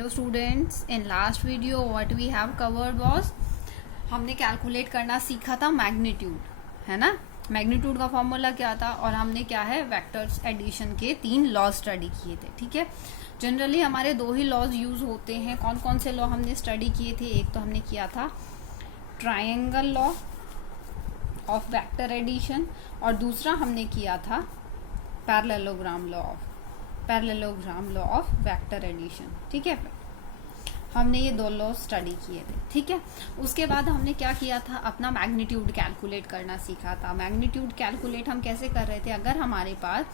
Hello students, in last video what we have covered was हमने calculate करना सीखा था मैग्नीट्यूड, है ना। मैग्नीट्यूड का फॉर्मूला क्या था और हमने क्या है वेक्टर्स एडिशन के 3 लॉ स्टडी किए थे। ठीक है, जनरली हमारे 2 ही लॉज यूज होते हैं। कौन कौन से लॉ हमने स्टडी किए थे? एक तो हमने किया था triangle law of vector addition और दूसरा हमने किया था parallelogram law of vector addition. ठीक है, हमने ये 2 लॉ स्टडी किए थे। ठीक है, उसके बाद हमने क्या किया था, अपना मैग्नीट्यूड कैलकुलेट करना सीखा था। मैग्नीट्यूड कैलकुलेट हम कैसे कर रहे थे, अगर हमारे पास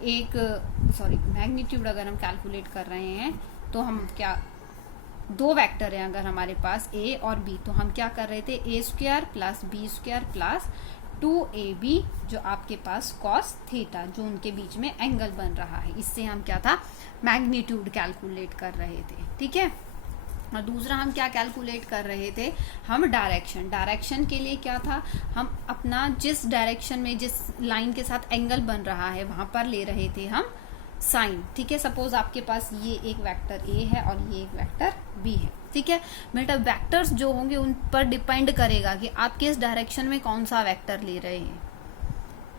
मैग्नीट्यूड अगर हम कैलकुलेट कर रहे हैं तो हम क्या 2 वेक्टर हैं अगर हमारे पास ए और बी, तो हम क्या कर रहे थे A square plus B square plus 2ab जो आपके पास कॉस थीटा जो उनके बीच में एंगल बन रहा है, इससे हम क्या था मैग्नीट्यूड कैलकुलेट कर रहे थे। ठीक है, और दूसरा हम क्या कैलकुलेट कर रहे थे, हम डायरेक्शन के लिए क्या था, हम अपना जिस डायरेक्शन में जिस लाइन के साथ एंगल बन रहा है वहां पर ले रहे थे हम साइन। ठीक है, सपोज आपके पास ये एक वेक्टर ए है और ये एक वेक्टर बी है। ठीक है, मतलब वेक्टर्स जो होंगे उन पर डिपेंड करेगा कि आप किस डायरेक्शन में कौन सा वेक्टर ले रहे हैं।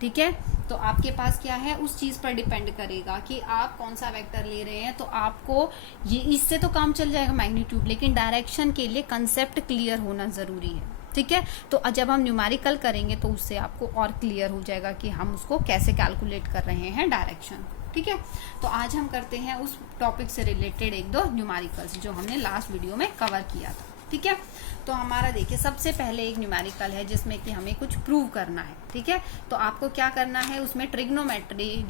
ठीक है, तो आपके पास क्या है उस चीज पर डिपेंड करेगा कि आप कौन सा वेक्टर ले रहे हैं। तो आपको ये इससे तो काम चल जाएगा मैग्नीट्यूड, लेकिन डायरेक्शन के लिए कंसेप्ट क्लियर होना जरूरी है। ठीक है, तो जब हम न्यूमेरिकल करेंगे तो उससे आपको और क्लियर हो जाएगा कि हम उसको कैसे कैलकुलेट कर रहे हैं डायरेक्शन। ठीक है, तो आज हम करते हैं उस टॉपिक से रिलेटेड 1-2 न्यूमेरिकल्स जो हमने लास्ट वीडियो में कवर किया था। ठीक है, तो हमारा देखिए सबसे पहले एक न्यूमेरिकल है जिसमें कि हमें कुछ प्रूव करना है। ठीक है, तो आपको क्या करना है, उसमें ट्रिग्नोमेट्री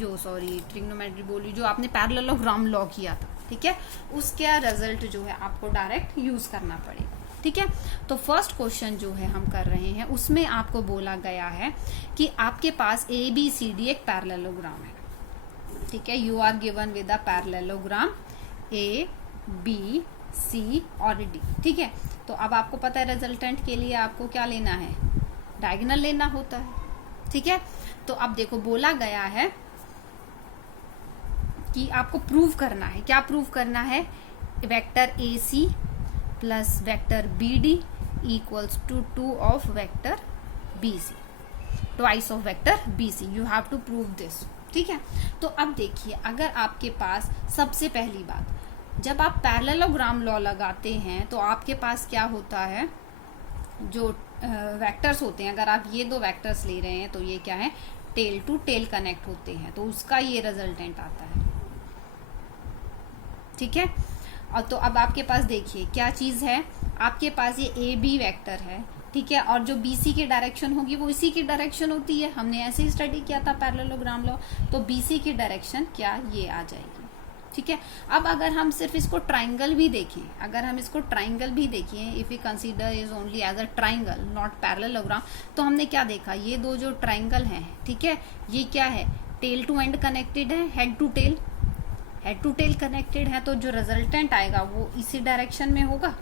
बोली जो आपने पैरेललोग्राम लॉ किया था, ठीक है, उसका रिजल्ट जो है आपको डायरेक्ट यूज करना पड़ेगा। ठीक है, तो फर्स्ट क्वेश्चन जो है हम कर रहे हैं उसमें आपको बोला गया है कि आपके पास ABCD एक पैरेललोग्राम है। ठीक है, you are given with a parallelogram ABC और D। ठीक है, तो अब आपको पता है रिजल्टेंट के लिए आपको क्या लेना है, डायगोनल लेना होता है। ठीक है, तो अब देखो बोला गया है कि आपको प्रूव करना है, क्या प्रूव करना है, vector AC plus vector BD equals to 2 of vector BC, twice of vector BC, you have to prove this. ठीक है, तो अब देखिए अगर आपके पास सबसे पहली बात, जब आप पैरेललोग्राम लॉ लगाते हैं तो आपके पास क्या होता है, जो वेक्टर्स होते हैं, अगर आप ये 2 वेक्टर्स ले रहे हैं तो ये क्या है टेल टू टेल कनेक्ट होते हैं, तो उसका ये रिजल्टेंट आता है। ठीक है, और तो अब आपके पास देखिए क्या चीज है, आपके पास ये AB वेक्टर है। ठीक है, और जो BC की डायरेक्शन होगी वो इसी की डायरेक्शन होती है, हमने ऐसे ही स्टडी किया था पैरेललोग्राम लॉ, तो BC की डायरेक्शन क्या ये आ जाएगी। ठीक है, अब अगर हम सिर्फ इसको ट्राइंगल भी देखें, if you consider is only as a triangle not parallelogram, तो हमने क्या देखा, ये 2 जो ट्राइंगल हैं, ठीक है, ये क्या है टेल टू एंड कनेक्टेड है, हेड टू टेल कनेक्टेड है, तो जो रिजल्टेंट आएगा वो इसी डायरेक्शन में होगा।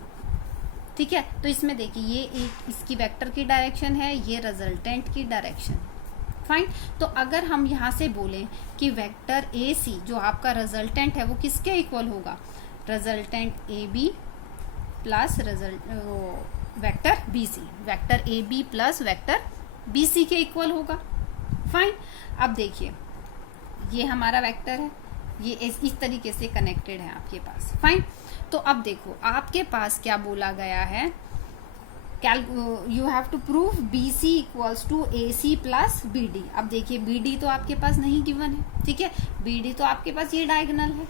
ठीक है, तो इसमें देखिए ये एक इसकी वेक्टर की डायरेक्शन है, ये रिजल्टेंट की डायरेक्शन। फाइन, तो अगर हम यहाँ से बोलें कि वेक्टर AC जो आपका रिजल्टेंट है वो किसके इक्वल होगा, resultant AB plus vector BC, vector AB plus vector BC के इक्वल होगा। फाइन, अब देखिए ये हमारा वेक्टर है, ये इस तरीके से कनेक्टेड है आपके पास। फाइन, तो अब देखो आपके पास क्या बोला गया है, you have to prove BC equals to AC plus BD। अब देखिए BD तो आपके पास नहीं गिवन है। ठीक है, BD तो आपके पास ये डायगोनल है,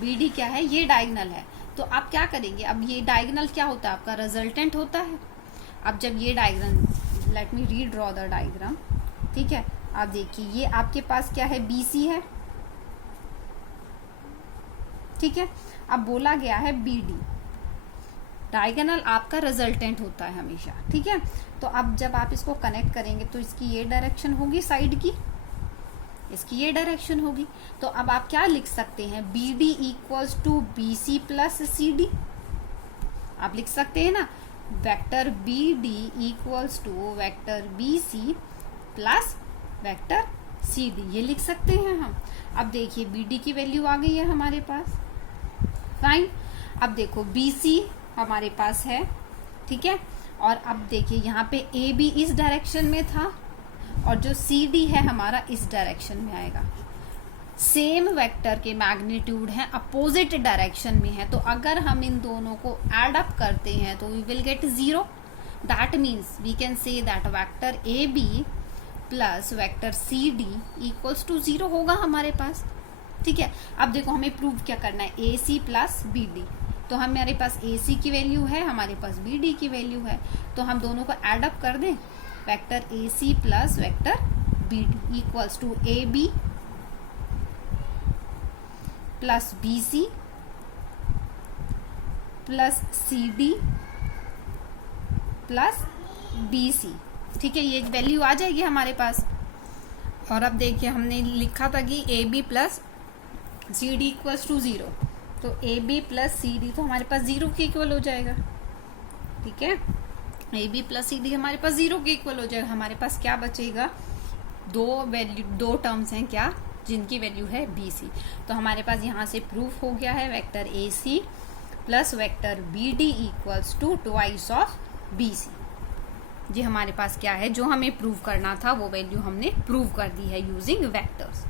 BD क्या है ये डायगोनल है, तो आप क्या करेंगे, अब ये डायगोनल क्या होता है आपका रिजल्टेंट होता है। अब जब ये diagram, let me redraw the diagram. ठीक है, आप देखिए ये आपके पास क्या है BC है। ठीक है, अब बोला गया है BD, डायगोनल आपका रिजल्टेंट होता है हमेशा। ठीक है, तो अब जब आप इसको कनेक्ट करेंगे तो इसकी ये डायरेक्शन होगी साइड की, इसकी ये डायरेक्शन होगी, तो अब आप क्या लिख सकते हैं, BD equals to BC plus CD, आप लिख सकते हैं ना, vector BD equals to vector BC plus vector CD, ये लिख सकते हैं हम। अब देखिए BD की वैल्यू आ गई है हमारे पास, फाइन। अब देखो BC हमारे पास है, ठीक है, और अब देखिए यहाँ पे AB इस डायरेक्शन में था और जो CD है हमारा इस डायरेक्शन में आएगा। सेम वेक्टर के मैग्नीट्यूड है, अपोजिट डायरेक्शन में है, तो अगर हम इन दोनों को एड अप करते हैं तो we will get 0। That means we can say that vector AB plus vector CD equals to 0 होगा हमारे पास, ठीक है। अब देखो हमें प्रूव क्या करना है, AC प्लस BD, तो हमारे पास AC की वैल्यू है, हमारे पास BD की वैल्यू है, तो हम दोनों को एड अप कर दें, vector AC plus vector BD equals to AB plus BC plus CD plus BC, ठीक है, ये वैल्यू आ जाएगी हमारे पास। और अब देखिए हमने लिखा था कि AB plus CD equals to 0, तो AB प्लस CD तो हमारे पास 0 के इक्वल हो जाएगा, ठीक है। AB प्लस CD हमारे पास 0 के इक्वल हो जाएगा। हमारे पास क्या बचेगा, दो टर्म्स हैं क्या, जिनकी वैल्यू है BC। तो हमारे पास यहाँ से प्रूफ हो गया है vector AC plus vector BD equals to twice of BC। जी हमारे पास क्या है, जो हमें प्रूव करना था वो वैल्यू हमने प्रूव कर दी है यूजिंग वेक्टर्स,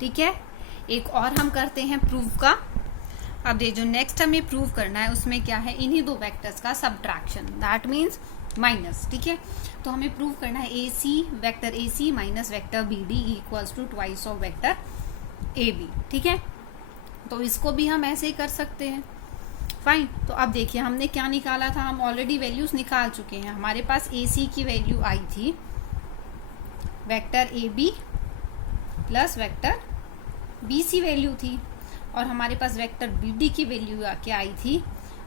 ठीक है। एक और हम करते हैं प्रूफ का। अब ये जो नेक्स्ट हमें प्रूव करना है उसमें क्या है, इन्हीं दो वेक्टर्स का सब्ट्रैक्शन, दैट मीन्स माइनस, ठीक है। तो हमें प्रूव करना है vector AC minus vector BD equals to twice of vector AB, ठीक है। तो इसको भी हम ऐसे ही कर सकते हैं, फाइन। तो अब देखिए हमने क्या निकाला था, हम ऑलरेडी वैल्यूज निकाल चुके हैं। हमारे पास AC की वैल्यू आई थी vector AB plus vector BC value थी, और हमारे पास वेक्टर BD की वैल्यू क्या आई थी,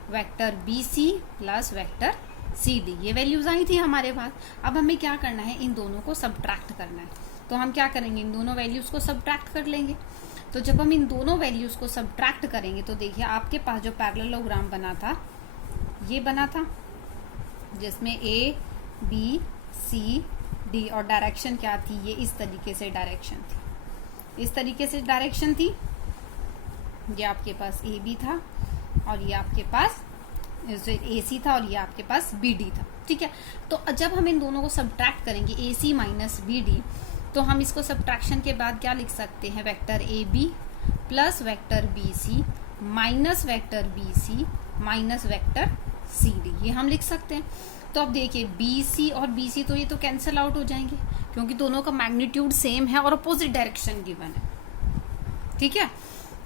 vector BC plus vector CD, ये वैल्यूज आई थी हमारे पास। अब हमें क्या करना है, इन दोनों को सब्ट्रैक्ट करना है। तो हम क्या करेंगे, इन दोनों वैल्यूज को सब्ट्रैक्ट कर लेंगे। तो जब हम इन दोनों वैल्यूज को सब्ट्रैक्ट करेंगे तो देखिए आपके पास जो पैरेललोग्राम बना था, ये बना था जिसमें A B C D और डायरेक्शन क्या थी, ये इस तरीके से डायरेक्शन थी, इस तरीके से डायरेक्शन थी। ये आपके पास AB था और ये आपके पास AC था और ये आपके पास BD था, ठीक है। तो जब हम इन दोनों को सब्ट्रैक्ट करेंगे AC माइनस BD, तो हम इसको सब्ट्रैक्शन के बाद क्या लिख सकते हैं, vector AB plus vector BC minus vector BC minus vector CD, ये हम लिख सकते हैं। तो अब देखिए BC और BC तो ये तो कैंसिल आउट हो जाएंगे क्योंकि दोनों का मैग्नीट्यूड सेम है और अपोजिट डायरेक्शन गिवन है, ठीक है।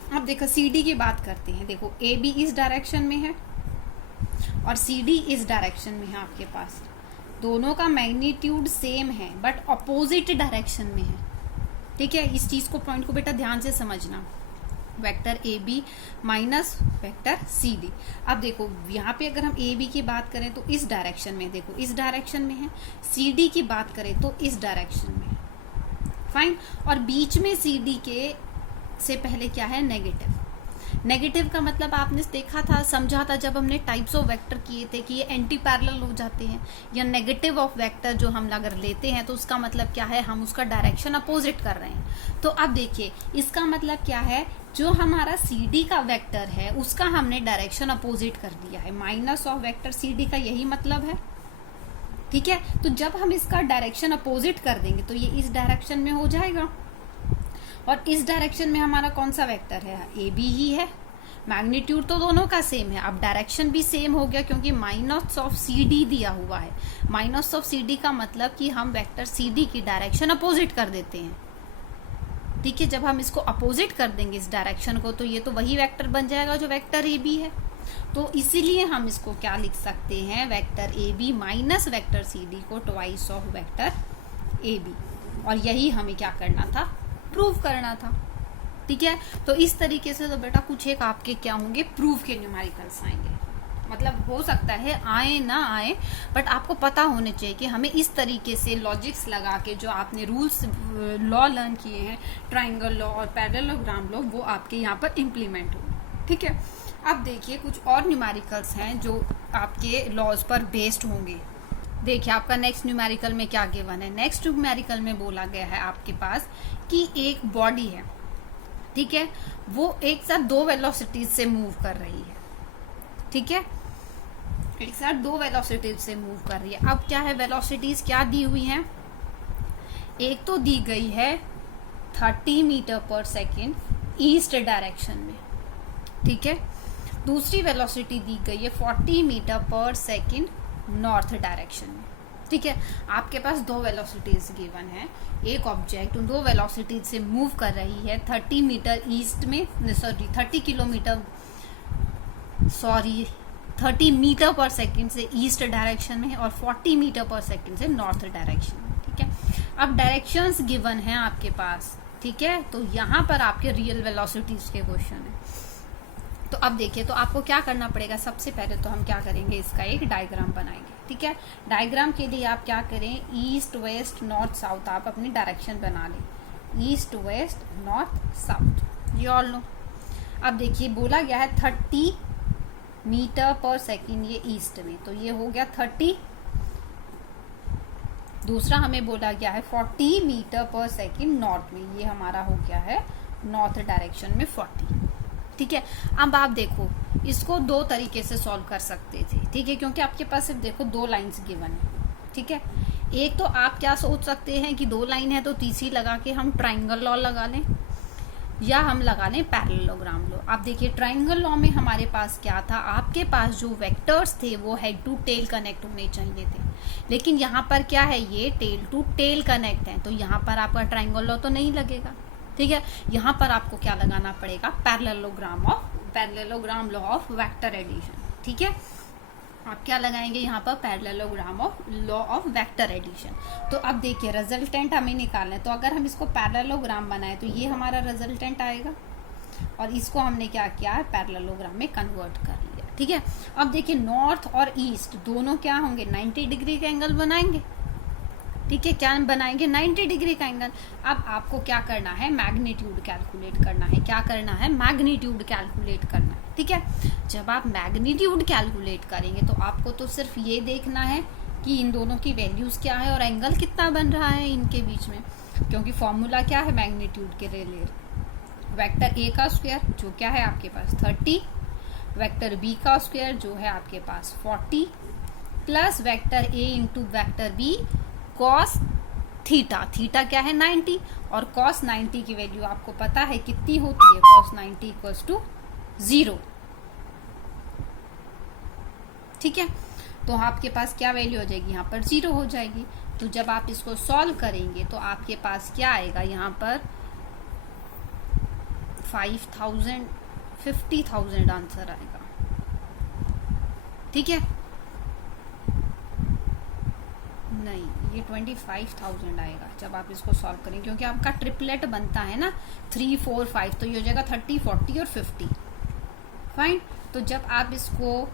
अब देखो CD की बात करते हैं। देखो AB इस डायरेक्शन में है और CD इस डायरेक्शन में है, आपके पास दोनों का मैग्नीट्यूड सेम है बट अपोजिट डायरेक्शन में है, ठीक है। इस चीज को, पॉइंट को बेटा ध्यान से समझना, vector AB minus vector CD। अब देखो यहाँ पे अगर हम AB की बात करें तो इस डायरेक्शन में, देखो इस डायरेक्शन में है, CD की बात करें तो इस डायरेक्शन में, फाइन। और बीच में CD के से पहले क्या है, नेगेटिव। नेगेटिव का मतलब आपने देखा था, समझा था जब हमने टाइप्स ऑफ वेक्टर किए थे कि ये एंटी पैरेलल हो जाते हैं, या नेगेटिव ऑफ वेक्टर जो हम अगर लेते हैं तो उसका मतलब क्या है, हम उसका डायरेक्शन अपोजिट कर रहे हैं। तो अब देखिए इसका मतलब क्या है, जो हमारा CD का वेक्टर है उसका हमने डायरेक्शन अपोजिट कर दिया है, माइनस ऑफ वेक्टर CD का यही मतलब है, ठीक है। तो जब हम इसका डायरेक्शन अपोजिट कर देंगे तो ये इस डायरेक्शन में हो जाएगा, और इस डायरेक्शन में हमारा कौन सा वेक्टर है, AB ही है। मैग्नीट्यूड तो दोनों का सेम है, अब डायरेक्शन भी सेम हो गया क्योंकि माइनस ऑफ CD दिया हुआ है। माइनस ऑफ CD का मतलब कि हम वेक्टर CD की डायरेक्शन अपोजिट कर देते हैं, ठीक है। जब हम इसको अपोजिट कर देंगे इस डायरेक्शन को, तो ये तो वही वेक्टर बन जाएगा जो वेक्टर AB है। तो इसीलिए हम इसको क्या लिख सकते हैं, vector AB minus vector CD को ट्वाइस ऑफ वेक्टर AB, और यही हमें क्या करना था, प्रूव करना था, ठीक है। तो इस तरीके से तो बेटा कुछ एक आपके क्या होंगे, प्रूफ के न्यूमेरिकल्स आएंगे। मतलब हो सकता है आए ना आए, बट आपको पता होने चाहिए कि हमें इस तरीके से लॉजिक्स लगा के जो आपने रूल्स लॉ लर्न किए हैं, ट्राइंगल लॉ और पैरेललोग्राम लॉ, वो आपके यहाँ पर इम्प्लीमेंट हो, ठीक है। अब देखिए कुछ और न्यूमेरिकल्स हैं जो आपके लॉज पर बेस्ड होंगे। देखिए आपका नेक्स्ट न्यूमेरिकल में क्या गिवन है, नेक्स्ट न्यूमेरिकल में बोला गया है आपके पास कि एक बॉडी है, ठीक है, वो एक साथ दो वेलोसिटीज से मूव कर रही है। ठीक है, एक साथ दो वेलोसिटीज से मूव कर रही है। अब क्या है, वेलोसिटीज क्या दी हुई हैं, एक तो दी गई है 30 मीटर पर सेकेंड ईस्ट डायरेक्शन में। ठीक है, दूसरी वेलोसिटी दी गई है 40 मीटर पर सेकेंड नॉर्थ डायरेक्शन में। ठीक है, आपके पास दो वेलोसिटीज गिवन है, एक ऑब्जेक्ट उन दो वेलोसिटीज से मूव कर रही है 30 मीटर ईस्ट में, 30 मीटर पर सेकेंड से ईस्ट डायरेक्शन में और 40 मीटर पर सेकेंड से नॉर्थ डायरेक्शन में। ठीक है, अब डायरेक्शंस गिवन है आपके पास। ठीक है, तो यहाँ पर आपके रियल वेलोसिटीज के क्वेश्चन है। तो अब देखिए, तो आपको क्या करना पड़ेगा, सबसे पहले तो हम क्या करेंगे, इसका एक डायग्राम बनाएंगे। ठीक है, डायग्राम के लिए आप क्या करें, ईस्ट वेस्ट नॉर्थ साउथ आप अपनी डायरेक्शन बना लें, ईस्ट वेस्ट नॉर्थ साउथ, ये ऑल नो। अब देखिए बोला गया है 30 मीटर पर सेकेंड ये ईस्ट में, तो ये हो गया 30। दूसरा हमें बोला गया है 40 मीटर पर सेकेंड नॉर्थ में, ये हमारा हो गया है नॉर्थ डायरेक्शन में 40। ठीक है, अब आप देखो इसको दो तरीके से सॉल्व कर सकते थे। ठीक है, क्योंकि आपके पास सिर्फ देखो दो लाइंस गिवन है। ठीक है, एक तो आप क्या सोच सकते हैं कि दो लाइन है तो तीसरी लगा के हम ट्राइंगल लॉ लगा लें, या हम लगा लें पैरेललोग्राम लॉ। आप देखिए ट्राइंगल लॉ में हमारे पास क्या था, आपके पास जो वेक्टर्स थे वो हेड टू टेल कनेक्ट होने चाहिए थे, लेकिन यहाँ पर क्या है, ये टेल टू टेल कनेक्ट है, तो यहाँ पर आपका ट्राइंगल लॉ तो नहीं लगेगा। ठीक है, यहाँ पर आपको क्या लगाना पड़ेगा, parallelogram law of vector addition. ठीक है, आप क्या लगाएंगे यहाँ पर, parallelogram of law of vector addition. तो अब देखिए रिजल्टेंट हमें निकालना है, तो अगर हम इसको पैरेललोग्राम बनाए तो ये हमारा रिजल्टेंट आएगा, और इसको हमने क्या किया है, पैरेललोग्राम में कन्वर्ट कर लिया। ठीक है, अब देखिए नॉर्थ और ईस्ट दोनों क्या होंगे, 90 डिग्री का एंगल बनाएंगे। ठीक है, क्या बनाएंगे, 90 डिग्री का एंगल। अब आपको क्या करना है, मैग्नीट्यूड कैलकुलेट करना है। क्या करना है, मैग्नीट्यूड कैलकुलेट करना है। ठीक है, जब आप मैग्नीट्यूड कैलकुलेट करेंगे तो आपको तो सिर्फ ये देखना है कि इन दोनों की वैल्यूज क्या है और एंगल कितना बन रहा है इनके बीच में, क्योंकि फॉर्मूला क्या है मैग्नीट्यूड के लिए, वेक्टर ए का स्क्वायर जो क्या है आपके पास 30, वेक्टर बी का स्क्वायर जो है आपके पास 40, plus vector A into vector B cos theta, theta क्या है 90, और कॉस 90 की वैल्यू आपको पता है कितनी होती है, कॉस 90 इक्वल्स टू 0। ठीक है, तो आपके पास क्या वैल्यू हो जाएगी, यहाँ पर 0 हो जाएगी। तो जब आप इसको सॉल्व करेंगे तो आपके पास क्या आएगा, यहाँ पर 50,000 आंसर आएगा। ठीक है, नहीं ये 25,000 आएगा जब आप इसको सॉल्व करेंगे, क्योंकि आपका ट्रिपलेट बनता है ना 3, 4, 5, तो ये हो जाएगा 30, 40 और 50। फाइन, तो जब आप इसको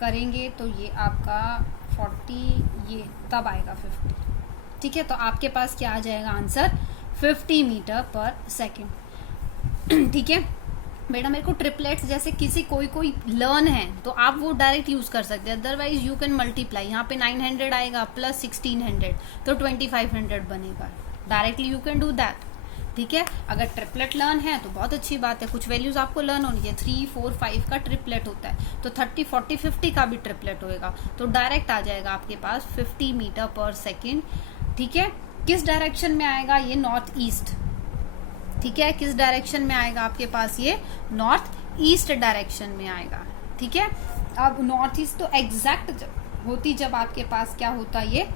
करेंगे तो ये आपका 40, ये तब आएगा 50। ठीक है, तो आपके पास क्या आ जाएगा आंसर, 50 मीटर पर सेकेंड। ठीक है बेटा, मेरे को ट्रिपलेट्स जैसे किसी कोई लर्न है तो आप वो डायरेक्ट यूज कर सकते हैं, अदरवाइज यू कैन मल्टीप्लाई, यहाँ पे 900 आएगा प्लस 1600 तो 2500 बनेगा, directly you can do that. ठीक है, अगर ट्रिपलेट लर्न है तो बहुत अच्छी बात है, कुछ वैल्यूज आपको लर्न होनी है, 3, 4, 5 का ट्रिपलेट होता है, तो 30, 40, 50 का भी ट्रिपलेट होएगा, तो डायरेक्ट आ जाएगा आपके पास 50 मीटर पर सेकेंड। ठीक है, किस डायरेक्शन में आएगा, ये नॉर्थ ईस्ट। ठीक है, किस डायरेक्शन में आएगा आपके पास, ये नॉर्थ ईस्ट डायरेक्शन में आएगा। ठीक है, अब नॉर्थ ईस्ट तो एग्जैक्ट होती जब आपके पास क्या होता, ये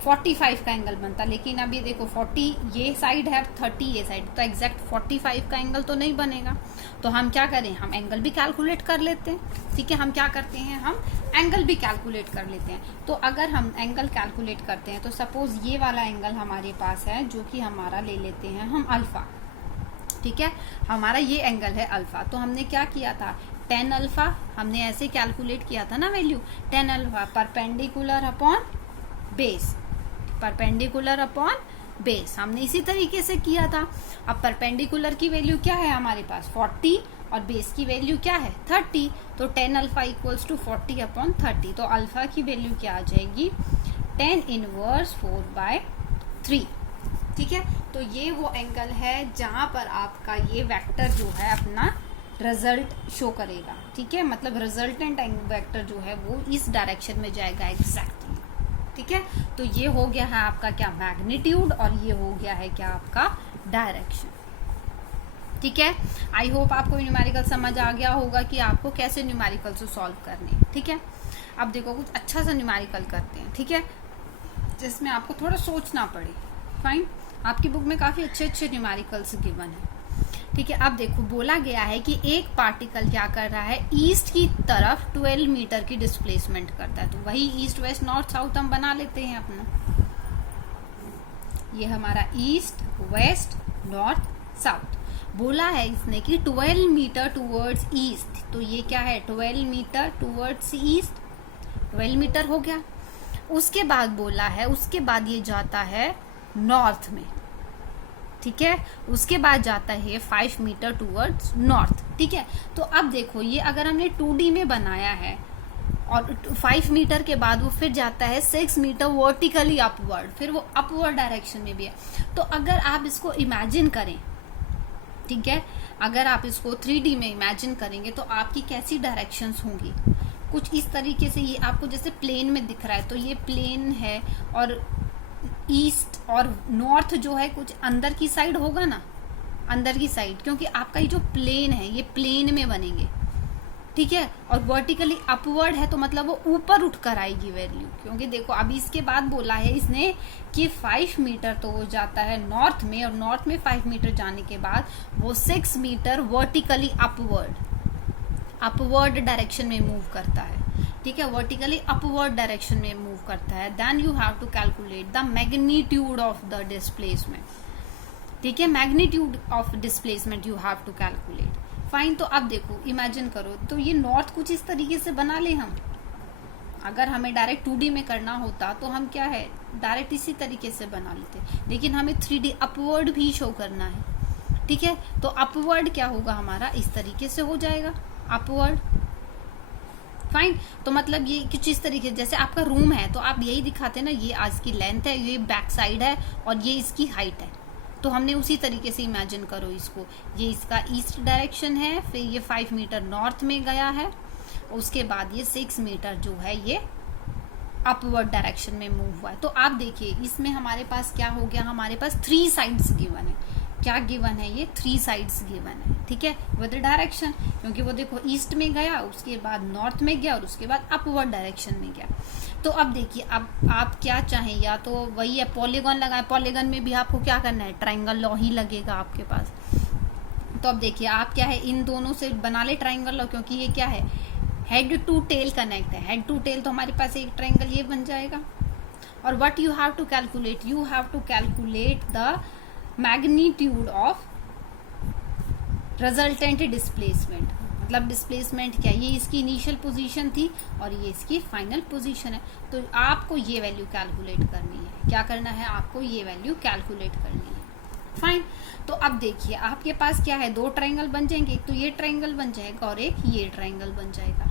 45 का एंगल बनता, लेकिन अब ये देखो 40 ये साइड है, 30 ये साइड, तो एग्जैक्ट 45 का एंगल तो नहीं बनेगा। तो हम क्या करें, हम एंगल भी कैलकुलेट कर लेते हैं। ठीक है, हम क्या करते हैं, हम एंगल भी कैलकुलेट कर लेते हैं। तो अगर हम एंगल कैलकुलेट करते हैं तो सपोज ये वाला एंगल हमारे पास है, जो कि हमारा ले लेते हैं हम अल्फा। ठीक है, हमारा ये एंगल है अल्फा, तो हमने क्या किया था, tan अल्फा हमने ऐसे कैलकुलेट किया था ना value, tan alpha perpendicular upon base, perpendicular upon base हमने इसी तरीके से किया था। अब परपेंडिकुलर की वैल्यू क्या है हमारे पास 40 और बेस की वैल्यू क्या है 30, तो tan alpha equals to 40 upon 30, तो अल्फा की वैल्यू क्या आ जाएगी, tan इनवर्स 4/3। ठीक है, तो ये वो एंगल है जहां पर आपका ये वेक्टर जो है अपना रिजल्ट शो करेगा, ठीक है। मतलब रिजल्टेंट वेक्टर जो है वो इस डायरेक्शन में जाएगा एग्जैक्टली, ठीक है। तो ये हो गया है आपका क्या मैग्नीट्यूड, और ये हो गया है क्या आपका डायरेक्शन, ठीक है। आई होप आपको न्यूमेरिकल समझ आ गया होगा कि आपको कैसे न्यूमेरिकल से सॉल्व करने हैं, ठीक है। अब देखो कुछ अच्छा सा न्यूमेरिकल करते हैं, ठीक है, जिसमें आपको थोड़ा सोचना पड़े। फाइन, आपकी बुक में काफी अच्छे अच्छे न्यूमेरिकल्स गिवन है, ठीक है। अब देखो बोला गया है कि एक पार्टिकल क्या कर रहा है, ईस्ट की तरफ 12 मीटर की डिस्प्लेसमेंट करता है। तो वही ईस्ट वेस्ट नॉर्थ साउथ हम बना लेते हैं अपना, ये हमारा ईस्ट वेस्ट नॉर्थ साउथ। बोला है इसने कि 12 मीटर टूवर्ड्स ईस्ट, तो ये क्या है 12 मीटर टूवर्ड्स ईस्ट, 12 मीटर हो गया। उसके बाद बोला है उसके बाद ये जाता है नॉर्थ में, ठीक है। उसके बाद जाता है 5 मीटर टूवर्ड्स नॉर्थ, ठीक है। तो अब देखो ये अगर हमने 2D में बनाया है और 5 मीटर के बाद वो फिर जाता है 6 मीटर वर्टिकली अपवर्ड, फिर वो अपवर्ड डायरेक्शन में भी है। तो अगर आप इसको इमेजिन करें, ठीक है, अगर आप इसको 3D में इमेजिन करेंगे तो आपकी कैसी डायरेक्शंस होंगी, कुछ इस तरीके से। ये आपको जैसे प्लेन में दिख रहा है, तो ये प्लेन है और ईस्ट और नॉर्थ जो है कुछ अंदर की साइड होगा ना, अंदर की साइड, क्योंकि आपका ये जो प्लेन है ये प्लेन में बनेंगे, ठीक है। और वर्टिकली अपवर्ड है तो मतलब वो ऊपर उठकर आएगी वैल्यू, क्योंकि देखो अभी इसके बाद बोला है इसने कि 5 मीटर तो वो जाता है नॉर्थ में, और नॉर्थ में 5 मीटर जाने के बाद वो 6 मीटर वर्टिकली अपवर्ड डायरेक्शन में मूव करता है, ठीक है, वर्टिकली अपवर्ड डायरेक्शन में मूव करता है। Then you have to calculate the magnitude of the displacement, ठीक है, magnitude of displacement you have to calculate. Fine, तो अब देखो इमेजिन करो, तो ये नॉर्थ कुछ इस तरीके से बना ले हम। अगर हमें डायरेक्ट 2D में करना होता तो हम क्या है डायरेक्ट इसी तरीके से बना लेते, लेकिन हमें 3D अपवर्ड भी शो करना है, ठीक है। तो अपवर्ड क्या होगा हमारा, इस तरीके से हो जाएगा अपवर्ड। फाइन, तो मतलब ये कुछ इस तरीके, जैसे आपका रूम है तो आप यही दिखाते ना, ये आज की लेंथ है, ये बैक साइड है और ये इसकी हाइट है, तो हमने उसी तरीके से इमेजिन करो इसको। ये इसका ईस्ट डायरेक्शन है, फिर ये 5 मीटर नॉर्थ में गया है, उसके बाद ये 6 मीटर जो है ये अपवर्ड डायरेक्शन में मूव हुआ है। तो आप देखिए इसमें हमारे पास क्या हो गया, हमारे पास 3 साइड्स गिवन है। क्या गिवन है, ये 3 साइड्स गिवन है, ठीक है, विद डायरेक्शन, क्योंकि वो देखो ईस्ट में गया, उसके बाद नॉर्थ में गया और उसके बाद अपवर्ड डायरेक्शन में गया। तो अब देखिए अब आप क्या चाहें, या तो वही है पॉलीगॉन लगाए, पॉलीगॉन में भी आपको क्या करना है ट्रायंगल लॉ ही लगेगा आपके पास। तो अब देखिए आप क्या है इन दोनों से बना ले ट्रायंगल लॉ, क्योंकि ये क्या है हेड टू टेल कनेक्ट है, हेड टू टेल, तो हमारे पास एक ट्रायंगल ये बन जाएगा। और what you have to calculate, you have to calculate the magnitude of resultant displacement. मतलब डिस्प्लेसमेंट क्या, ये इसकी इनिशियल पोजीशन थी और ये इसकी फाइनल पोजीशन है, तो आपको ये वैल्यू कैलकुलेट करनी है। क्या करना है, आपको ये वैल्यू कैलकुलेट करनी है। फाइन, तो अब देखिए आपके पास क्या है, 2 ट्रायंगल बन जाएंगे, एक तो ये ट्रायंगल बन जाएगा और एक ये ट्रायंगल बन जाएगा।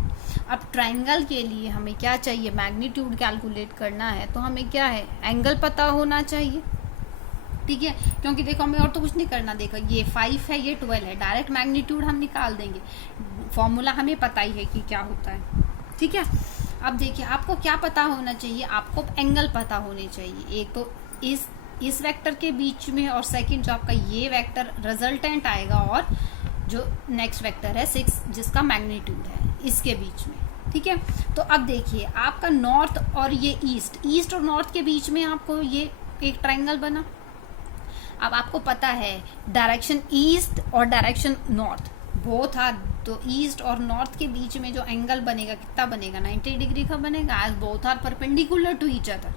अब ट्रायंगल के लिए हमें क्या चाहिए, मैग्नीट्यूड कैलकुलेट करना है, तो हमें क्या है एंगल पता होना चाहिए, ठीक है, क्योंकि देखो हमें और तो कुछ नहीं करना। देखो ये 5 है, ये 12 है, डायरेक्ट मैग्नीट्यूड हम निकाल देंगे, फॉर्मूला हमें पता ही है कि क्या होता है, ठीक है। अब देखिए आपको क्या पता होना चाहिए, आपको एंगल पता होने चाहिए, एक तो इस वेक्टर के बीच में, और सेकंड जो आपका ये वेक्टर रिजल्टेंट आएगा, और जो नेक्स्ट वेक्टर है 6 जिसका मैग्नीट्यूड है इसके बीच में, ठीक है। तो अब देखिए आपका नॉर्थ और ये ईस्ट और नॉर्थ के बीच में आपको ये एक ट्रायंगल बना। अब आपको पता है डायरेक्शन ईस्ट और डायरेक्शन नॉर्थ बोथ आर, तो ईस्ट और नॉर्थ के बीच में जो एंगल बनेगा कितना बनेगा, 90 डिग्री का बनेगा, as both are perpendicular to each other,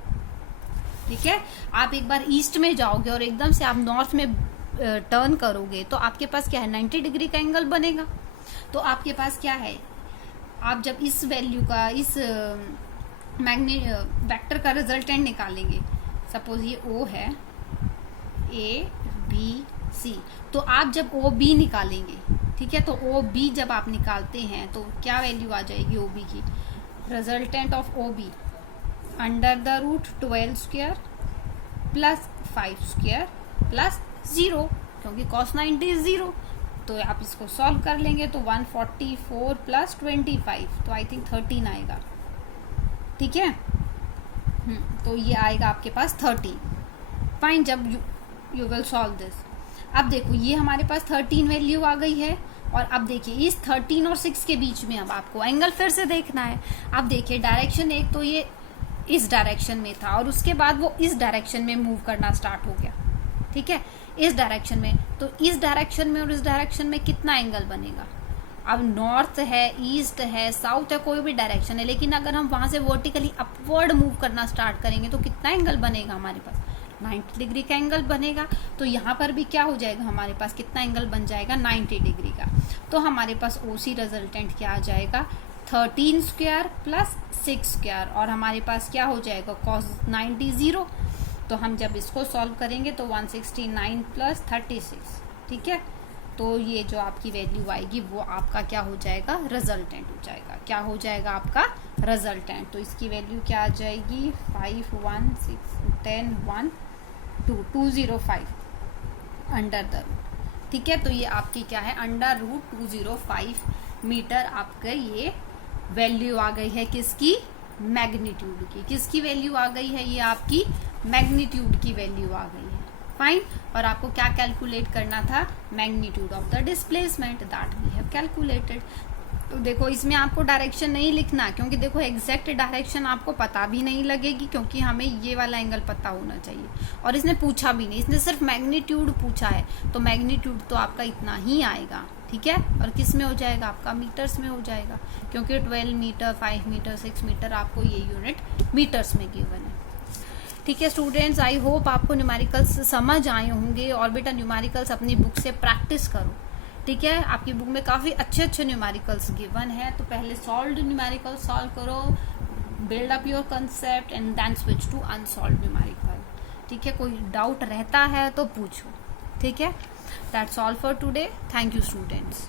ठीक है। आप एक बार ईस्ट में जाओगे और एकदम से आप नॉर्थ में टर्न करोगे तो आपके पास क्या है 90 डिग्री का एंगल बनेगा। तो आपके पास क्या है, आप जब इस वैल्यू का इस वेक्टर का रिजल्टेंट निकालेंगे, सपोज ये O है ABC, तो आप जब OB निकालेंगे, ठीक है, तो OB जब आप निकालते हैं तो क्या वैल्यू आ जाएगी OB की, resultant of OB under the root 12 square plus 5 square plus 0, क्योंकि cos 90 इज 0। तो आप इसको सॉल्व कर लेंगे तो 144 प्लस 25, तो आई थिंक 13 आएगा। ठीक है, तो ये आएगा आपके पास 13। फाइन, जब यू विल सॉल्व दिस। अब देखो ये हमारे पास 13 वैल्यू आ गई है, और अब देखिए इस 13 और 6 के बीच में अब आपको एंगल फिर से देखना है। अब देखिए डायरेक्शन एक तो ये इस डायरेक्शन में था, और उसके बाद वो इस डायरेक्शन में मूव करना स्टार्ट हो गया। ठीक है, इस डायरेक्शन में, तो इस डायरेक्शन में और इस डायरेक्शन में कितना एंगल बनेगा? अब नॉर्थ है, ईस्ट है, साउथ है, कोई भी डायरेक्शन है, लेकिन अगर हम वहां से वर्टिकली अपवर्ड मूव करना स्टार्ट करेंगे तो कितना एंगल बनेगा हमारे पास? 90 डिग्री का एंगल बनेगा। तो यहाँ पर भी क्या हो जाएगा हमारे पास, कितना एंगल बन जाएगा? 90 डिग्री का। तो हमारे पास ओसी रिजल्टेंट क्या आ जाएगा? 13 स्क्वायर प्लस 6 स्क्वायर, और हमारे पास क्या हो जाएगा? cos 90 0। तो हम जब इसको सॉल्व करेंगे तो 169 प्लस 36। ठीक है, तो ये जो आपकी वैल्यू आएगी वो आपका क्या हो जाएगा? रिजल्टेंट हो जाएगा। क्या हो जाएगा आपका? रिजल्टेंट। तो इसकी वैल्यू क्या आ जाएगी? 5 1 6 10 1 2 205 अंडर द रूट। ठीक है, तो ये आपकी क्या है? अंडर रूट 205 मीटर आपका ये वैल्यू आ गई है। किसकी? मैग्नीट्यूड की। किसकी वैल्यू आ गई है? ये आपकी मैग्नीट्यूड की वैल्यू आ गई है। फाइन, और आपको क्या कैलकुलेट करना था? Magnitude of the displacement, that we have calculated. तो देखो इसमें आपको डायरेक्शन नहीं लिखना, क्योंकि देखो एग्जैक्ट डायरेक्शन आपको पता भी नहीं लगेगी, क्योंकि हमें ये वाला एंगल पता होना चाहिए। और इसने पूछा भी नहीं, इसने सिर्फ मैग्नीट्यूड पूछा है, तो मैग्नीट्यूड तो आपका इतना ही आएगा। ठीक है, और किस में हो जाएगा? आपका मीटर्स में हो जाएगा, क्योंकि 12 मीटर 5 मीटर 6 मीटर आपको ये यूनिट मीटर्स में गिवन है। ठीक है स्टूडेंट्स, आई होप आपको न्यूमेरिकल्स समझ आए होंगे, और बेटा न्यूमेरिकल्स अपनी बुक से प्रैक्टिस करो। ठीक है, आपकी बुक में काफी अच्छे अच्छे न्यूमेरिकल्स गिवन है, तो पहले सॉल्व्ड न्यूमेरिकल सॉल्व करो, build up your concept and then switch to unsolved numerical. ठीक है, कोई डाउट रहता है तो पूछो। ठीक है, that's all for today. Thank you students.